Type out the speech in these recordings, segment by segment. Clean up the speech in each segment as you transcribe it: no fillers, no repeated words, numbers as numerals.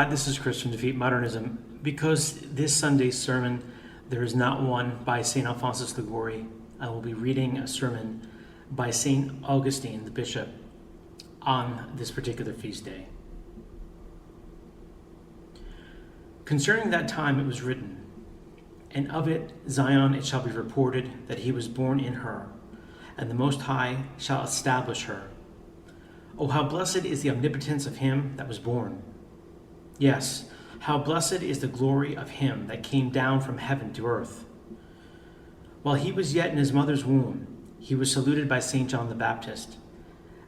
Hi, this is Chris from Defeat Modernism. Because this Sunday's sermon, there is not one by St. Alphonsus Liguori, I will be reading a sermon by St. Augustine, the bishop, on this particular feast day. Concerning that time it was written, "And of it, Zion, it shall be reported that he was born in her, and the Most High shall establish her. Oh, how blessed is the omnipotence of him that was born! Yes, how blessed is the glory of him that came down from heaven to earth! While he was yet in his mother's womb, he was saluted by St. John the Baptist.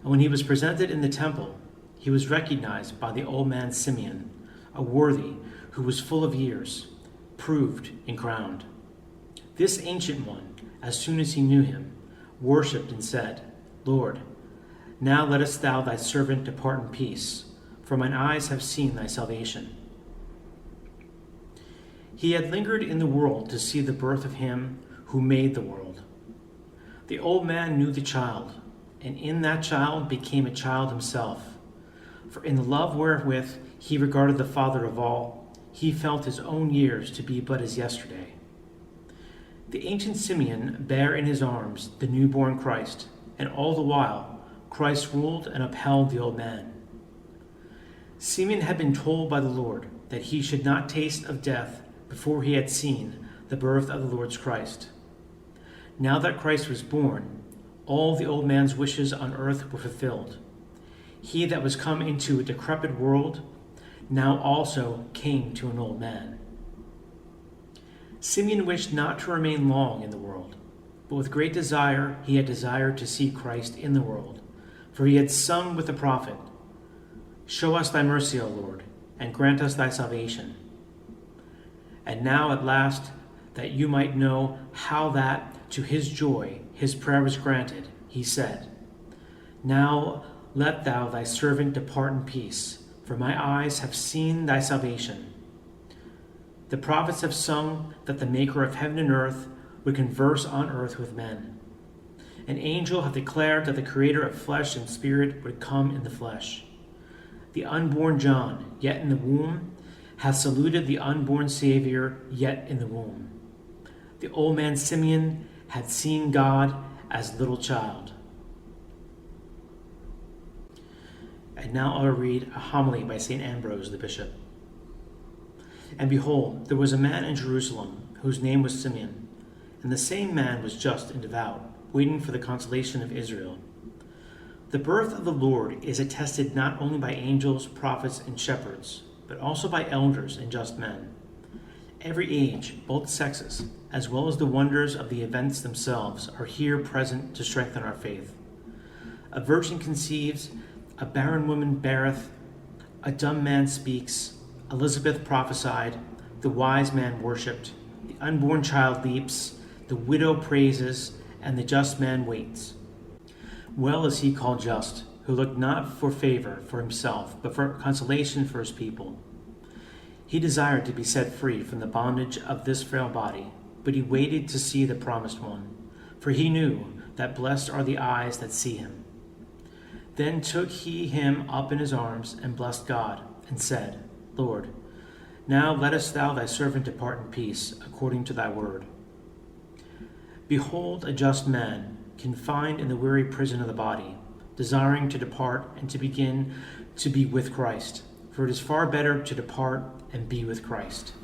And when he was presented in the temple, he was recognized by the old man Simeon, a worthy who was full of years, proved and crowned. This ancient one, as soon as he knew him, worshipped and said, Lord, now lettest thou thy servant depart in peace, for mine eyes have seen thy salvation." He had lingered in the world to see the birth of him who made the world. The old man knew the child, and in that child became a child himself. For in the love wherewith he regarded the Father of all, he felt his own years to be but as yesterday. The ancient Simeon bare in his arms the newborn Christ, and all the while Christ ruled and upheld the old man. Simeon had been told by the Lord that he should not taste of death before he had seen the birth of the Lord's Christ. Now that Christ was born, all the old man's wishes on earth were fulfilled. He that was come into a decrepit world now also came to an old man. Simeon wished not to remain long in the world, but with great desire he had desired to see Christ in the world, for he had sung with the prophet, "Show us thy mercy, O Lord, and grant us thy salvation." And now at last, that you might know how that to his joy his prayer was granted, he said, "Now let thou thy servant depart in peace, for my eyes have seen thy salvation." The prophets have sung that the maker of heaven and earth would converse on earth with men. An angel hath declared that the creator of flesh and spirit would come in the flesh. The unborn John, yet in the womb, hath saluted the unborn Savior, yet in the womb. The old man Simeon had seen God as little child. And now I'll read a homily by St. Ambrose, the bishop. "And behold, there was a man in Jerusalem, whose name was Simeon, and the same man was just and devout, waiting for the consolation of Israel. The birth of the Lord is attested not only by angels, prophets, and shepherds, but also by elders and just men. Every age, both sexes, as well as the wonders of the events themselves, are here present to strengthen our faith. A virgin conceives, a barren woman beareth, a dumb man speaks, Elizabeth prophesied, the wise man worshipped, the unborn child leaps, the widow praises, and the just man waits. Well is he called just, who looked not for favor for himself, but for consolation for his people. He desired to be set free from the bondage of this frail body, but he waited to see the promised one, for he knew that blessed are the eyes that see him. Then took he him up in his arms, and blessed God, and said, Lord, now lettest thou thy servant depart in peace, according to thy word. Behold a just man, confined in the weary prison of the body, desiring to depart and to begin to be with Christ, for it is far better to depart and be with Christ.